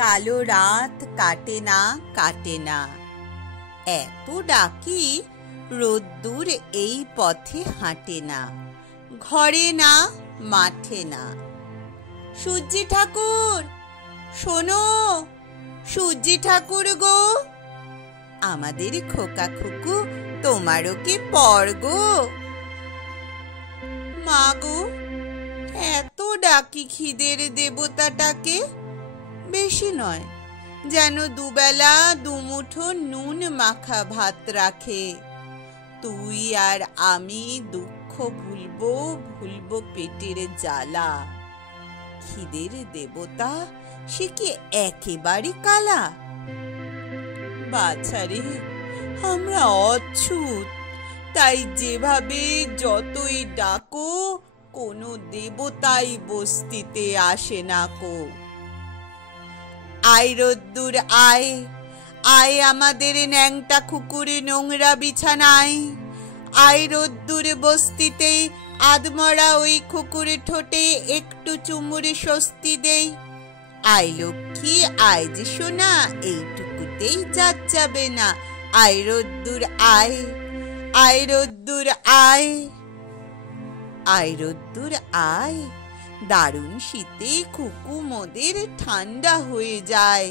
কালো রাত কাটে না কাটে না, এত ডাকি রোদ্দুর এই পথে হাঁটে না, ঘরে না মাঠে না। সূর্যি ঠাকুর শোনো, সূর্যি ঠাকুর গো, আমাদের খোকা খুকু তোমারও কি পর গো? মা গো, এত ডাকি খিদের দেবতাটাকে, বেশি নয়, যেন দুবেলা দুমুঠো নুন মাখা ভাত রাখে। তুই আর আমি দুঃখ ভুলবো ভুলবো পেটের জ্বালা। খিদের দেবতা সে কি একেবারে কালা? বাছারে, আমরা অচ্ছুত, তাই যেভাবে যতই ডাকো কোনো দেবতাই বস্তিতে আসে না কো। আয় রোদ্দুর আয়, আয় আমাদের ন্যাংটা খুকুরে নোংরা বিছানায়। আয় রোদ্দুর বস্তিতে আদমরা ওই খুকুরে ঠোঁটে একটু চুমুরে স্বস্তি দেই। আয় লক্ষ্মী আয় যে সোনা, এইটুকুতেই জাত যাবে না। আয় রোদ্দুর আয়, আয় রোদ্দুর আয়, আয় রোদ্দুর আয়। দারুণ শীতে খুকু মোদের ঠান্ডা হয়ে যায়।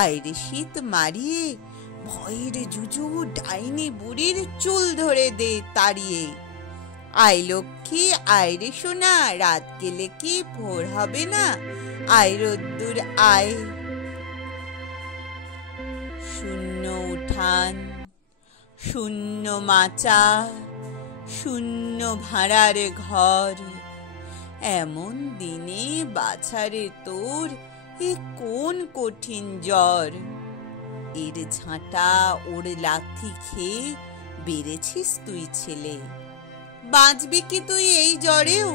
আয়রে শীত মারিয়ে ভয়ের জুজু ডাইনি বুড়ির চুল ধরে দে তাড়িয়ে। আয় লক্ষ্মী আয়রে সোনা, রাত গেলে কি ভোর হবে না? আয় রোদ্দুর আয়। শূন্য উঠান, শূন্য মাচা, শূন্য ভাড়ার ঘর, এমন দিনে বাছারে তোর এ কোন কঠিন জ্বর। এর ঝাঁটা ওর লাথি খেয়ে বেড়েছিস তুই ছেলে। বাঁচবি কি তুই এই জ্বরেও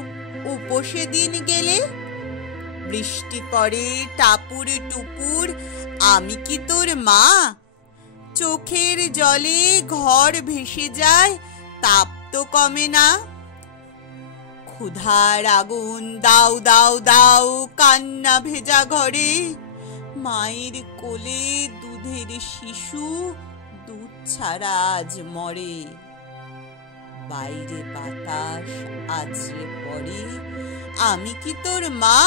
উপসে দিন গেলে? বৃষ্টি পড়ে টাপুর টুপুর, আমি কি তোর মা? চোখের জলে ঘর ভেসে যায়, তাপ তো কমে না। ক্ষুধার আগুন দাও দাও দাও, কান্না ভেজা ঘরে। মায়ের কোলে দুধের শিশু, দুধ ছাড়া আজ মরে। বাইরে বাতাস আছড়ে পড়ে, আমি কি তোর মা?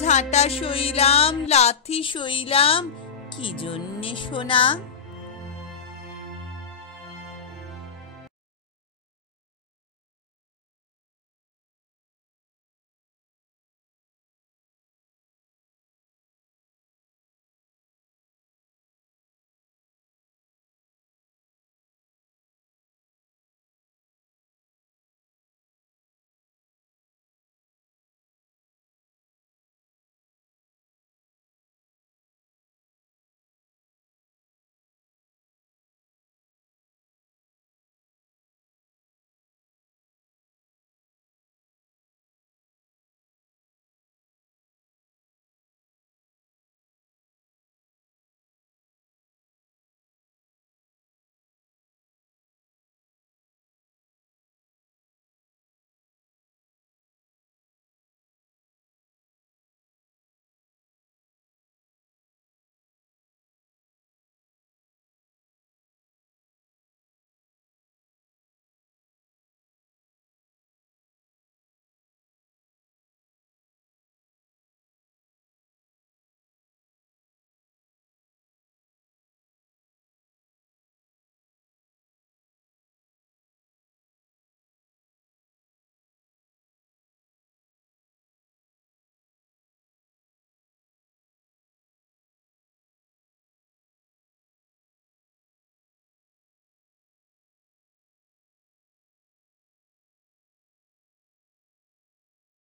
ঝাঁটা সইলাম লাথি সইলাম, কি জন্যে সোনা?